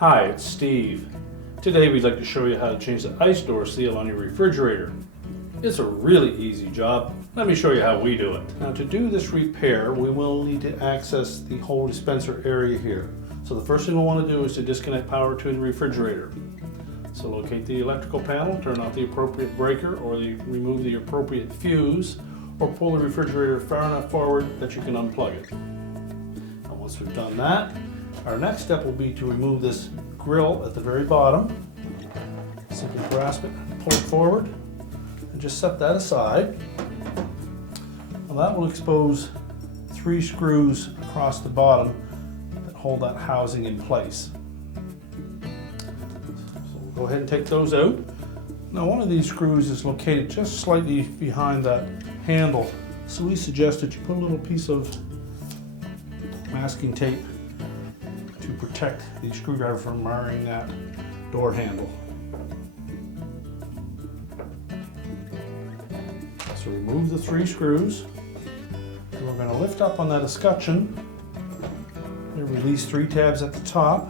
Hi, it's Steve. Today we'd like to show you how to change the ice door seal on your refrigerator. It's a really easy job. Let me show you how we do it. Now to do this repair, we will need to access the whole dispenser area here. So the first thing we'll want to do is to disconnect power to the refrigerator. So locate the electrical panel, turn off the appropriate breaker or remove the appropriate fuse, or pull the refrigerator far enough forward that you can unplug it. And once we've done that, our next step will be to remove this grill at the very bottom. Simply grasp it, pull it forward, and just set that aside. Well, that will expose 3 screws across the bottom that hold that housing in place. So we'll go ahead and take those out. Now one of these screws is located just slightly behind that handle, so we suggest that you put a little piece of masking tape to protect the screwdriver from marring that door handle. So remove the 3 screws, and we're going to lift up on that escutcheon and release 3 tabs at the top.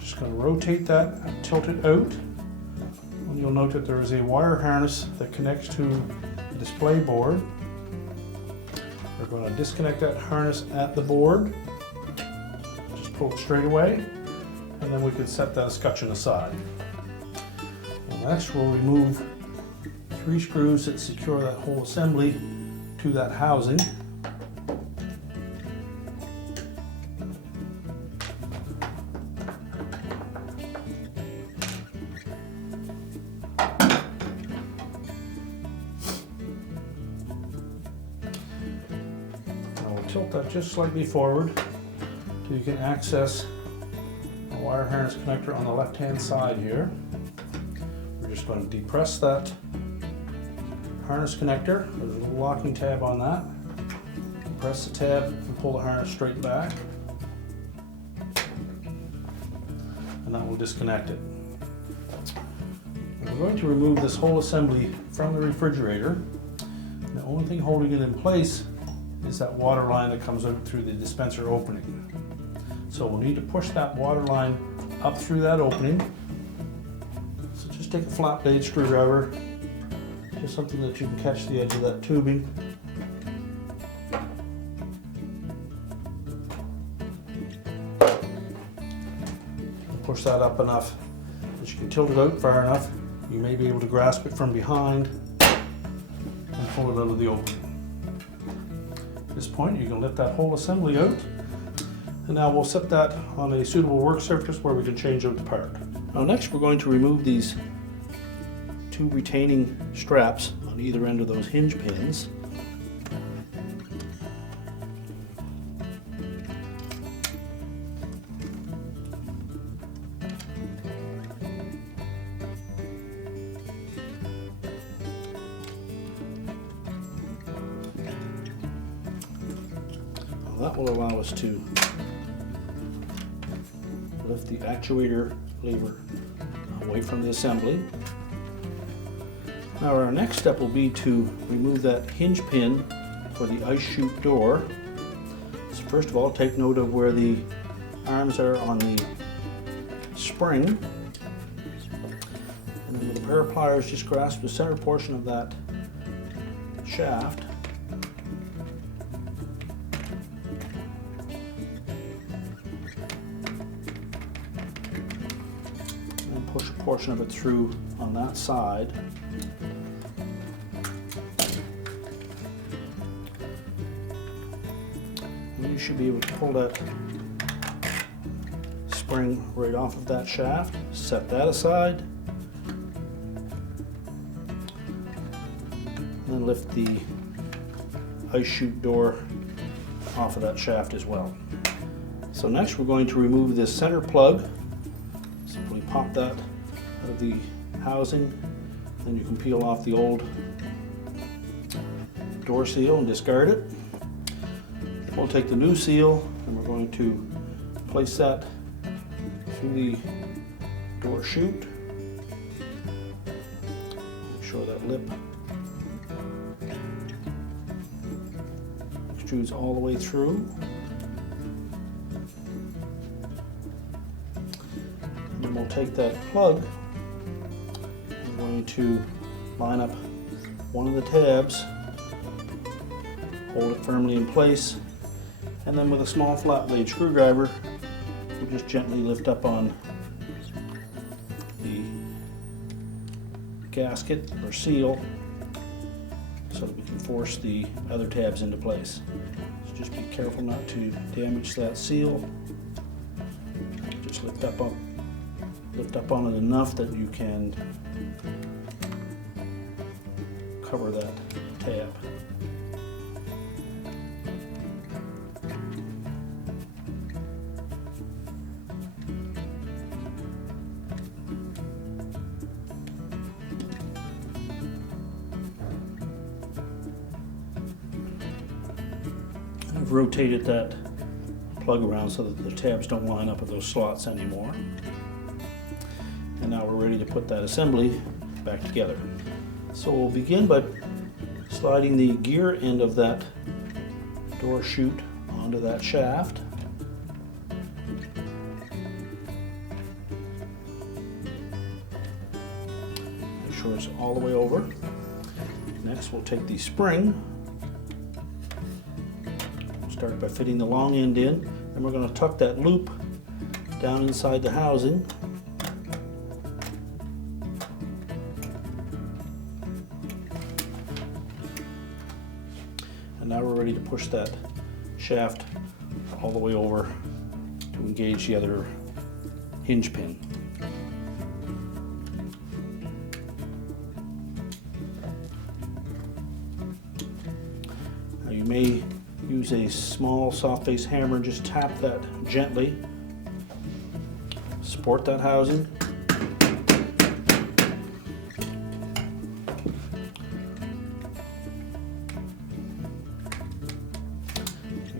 Just going to rotate that and tilt it out. And you'll note that there is a wire harness that connects to the display board. We're going to disconnect that harness at the board. Pull it straight away, and then we can set that escutcheon aside. And next we'll remove 3 screws that secure that whole assembly to that housing. Now we'll tilt that just slightly forward. You can access a wire harness connector on the left hand side here. We're just going to depress that harness connector. There's a little locking tab on that. Press the tab and pull the harness straight back, and that will disconnect it. We're going to remove this whole assembly from the refrigerator. The only thing holding it in place is that water line that comes out through the dispenser opening. So we'll need to push that water line up through that opening. So just take a flat blade screwdriver, just something that you can catch the edge of that tubing. And push that up enough that you can tilt it out far enough. You may be able to grasp it from behind and pull it out of the opening. At this point, you can lift that whole assembly out. And now we'll set that on a suitable work surface where we can change out the part. Now next we're going to remove these 2 retaining straps on either end of those hinge pins. Now that will allow us to lift the actuator lever away from the assembly. Now our next step will be to remove that hinge pin for the ice chute door. So first of all, take note of where the arms are on the spring. And then with a pair of pliers, just grasp the center portion of that shaft. Push a portion of it through on that side. And you should be able to pull that spring right off of that shaft. Set that aside. And then lift the ice chute door off of that shaft as well. So next we're going to remove this center plug. Simply pop that out of the housing, then you can peel off the old door seal and discard it. We'll take the new seal and we're going to place that through the door chute. Make sure that lip extrudes all the way through. And we'll take that plug, we're going to line up one of the tabs, hold it firmly in place, and then with a small flat blade screwdriver, we'll just gently lift up on the gasket or seal so that we can force the other tabs into place. So just be careful not to damage that seal. Just lift up on it enough that you can cover that tab. I've rotated that plug around so that the tabs don't line up with those slots anymore. And now we're ready to put that assembly back together. So we'll begin by sliding the gear end of that door chute onto that shaft. Make sure it's all the way over. Next we'll take the spring. We'll start by fitting the long end in, and we're going to tuck that loop down inside the housing. Now we're ready to push that shaft all the way over to engage the other hinge pin. Now you may use a small soft face hammer and just tap that gently. Support that housing.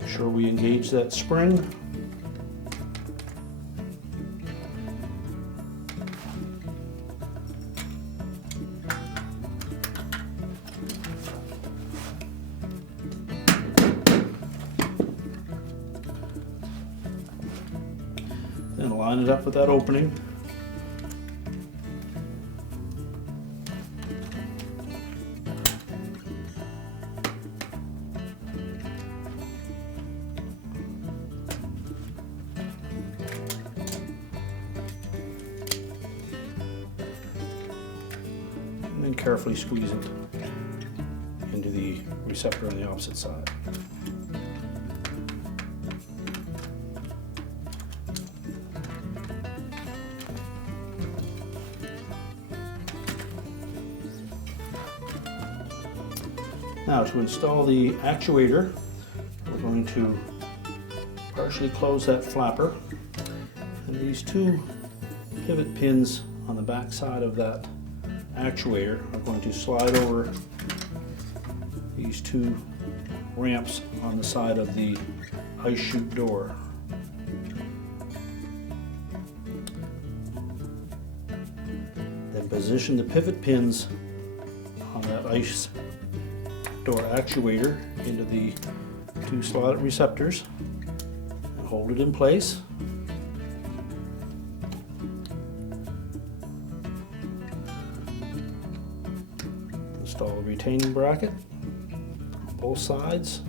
Sure we engage that spring. Then line it up with that opening. And then carefully squeeze it into the receptor on the opposite side. Now to install the actuator, we're going to partially close that flapper, and these two pivot pins on the back side of that actuator are going to slide over these two ramps on the side of the ice chute door. Then position the pivot pins on that ice door actuator into the two slotted receptors and hold it in place. Install a retaining bracket on both sides.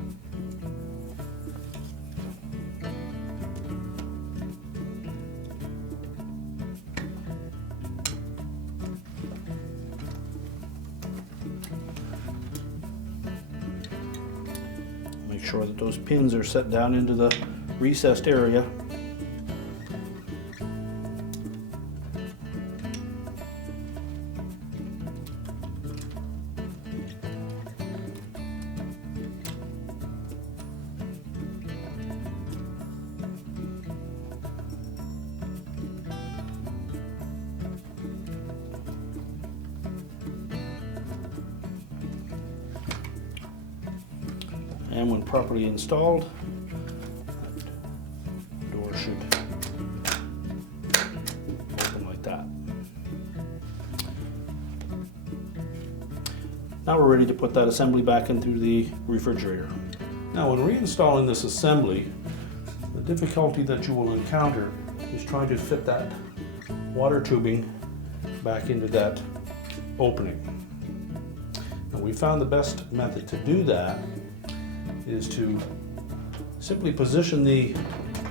Make sure that those pins are set down into the recessed area. And when properly installed, the door should open like that. Now we're ready to put that assembly back into the refrigerator. Now when reinstalling this assembly, the difficulty that you will encounter is trying to fit that water tubing back into that opening. And we found the best method to do that is to simply position the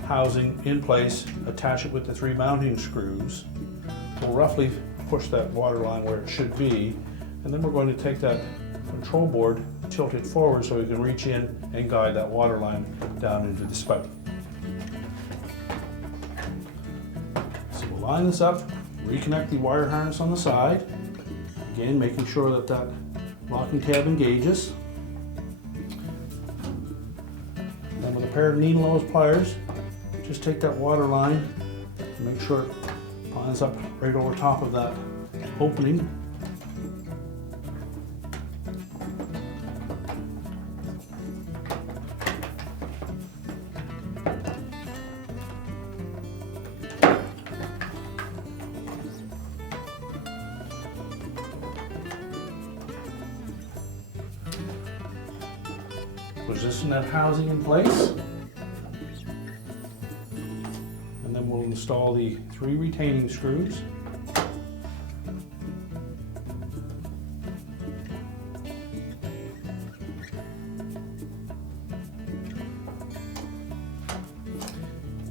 housing in place, attach it with the 3 mounting screws. We'll roughly push that water line where it should be, and then we're going to take that control board, tilt it forward so we can reach in and guide that water line down into the spout. So we'll line this up, reconnect the wire harness on the side, again making sure that that locking tab engages. Then with a pair of needle nose pliers, just take that water line and make sure it lines up right over top of that opening. Position that housing in place, and then we'll install the 3 retaining screws.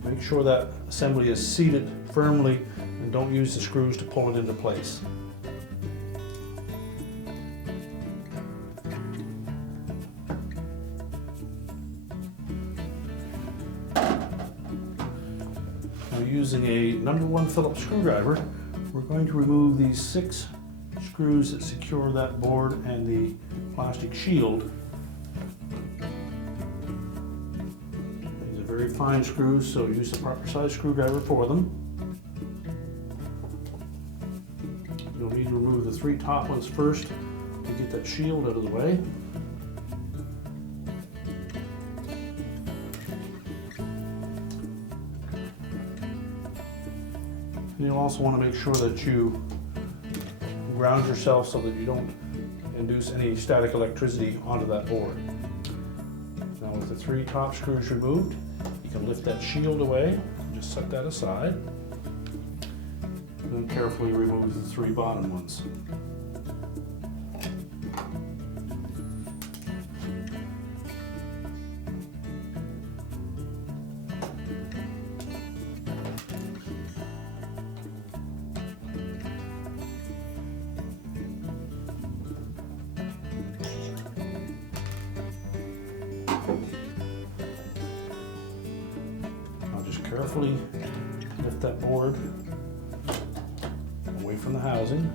Make sure that assembly is seated firmly and don't use the screws to pull it into place. Using a number 1 Phillips screwdriver, we're going to remove these 6 screws that secure that board and the plastic shield. These are very fine screws, so use the proper size screwdriver for them. You'll need to remove the 3 top ones first to get that shield out of the way. And you'll also want to make sure that you ground yourself so that you don't induce any static electricity onto that board. Now with the 3 top screws removed, you can lift that shield away, just set that aside, and then carefully remove the 3 bottom ones. I'll just carefully lift that board away from the housing.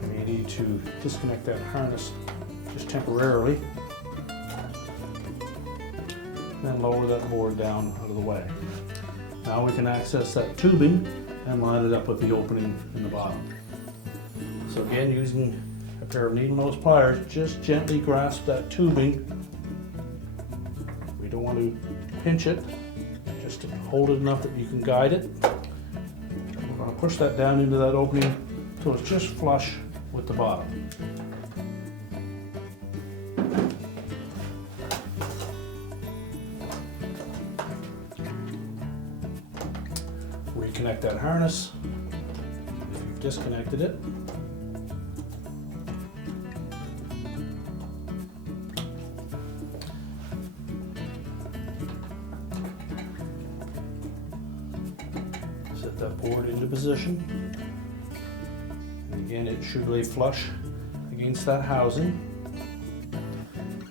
You may need to disconnect that harness just temporarily, then lower that board down out of the way. Now we can access that tubing and line it up with the opening in the bottom. So again, using a pair of needle nose pliers, just gently grasp that tubing. We don't want to pinch it, just to hold it enough that you can guide it. We're going to push that down into that opening until it's just flush with the bottom. Reconnect that harness if you've disconnected it. Set that board into position. And again, it should lay flush against that housing.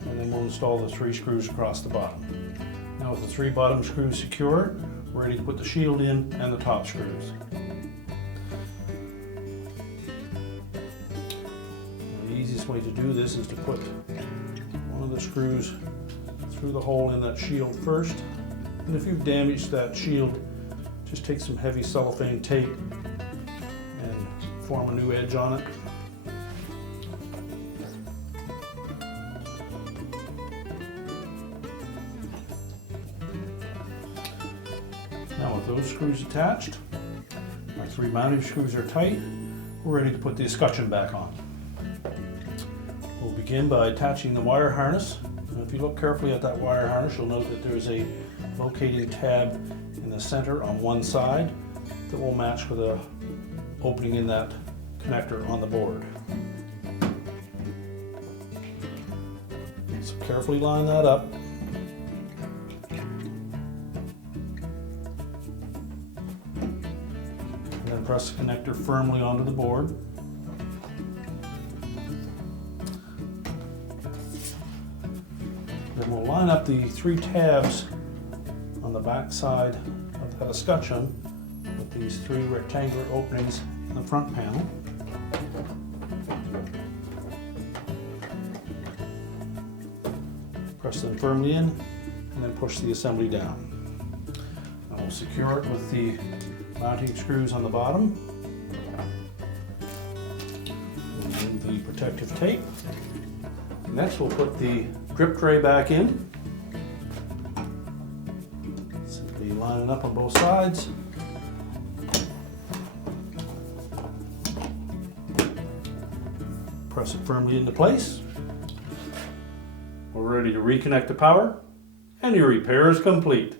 And then we'll install the 3 screws across the bottom. Now with the 3 bottom screws secure, we're ready to put the shield in and the top screws. The easiest way to do this is to put one of the screws through the hole in that shield first. And if you've damaged that shield, just take some heavy cellophane tape and form a new edge on it. Now with those screws attached, our 3 mounting screws are tight, we're ready to put the escutcheon back on. We'll begin by attaching the wire harness Now, if you look carefully at that wire harness, you'll note that there's a locating tab in the center on one side that will match with a opening in that connector on the board. So carefully line that up. And then press the connector firmly onto the board. Then we'll line up the 3 tabs on the back side of that escutcheon with these 3 rectangular openings in the front panel. Press them firmly in and then push the assembly down. Now we'll secure it with the mounting screws on the bottom. And then the protective tape. Next we'll put the drip tray back in. Simply line it up on both sides. Press it firmly into place. We're ready to reconnect the power, and your repair is complete.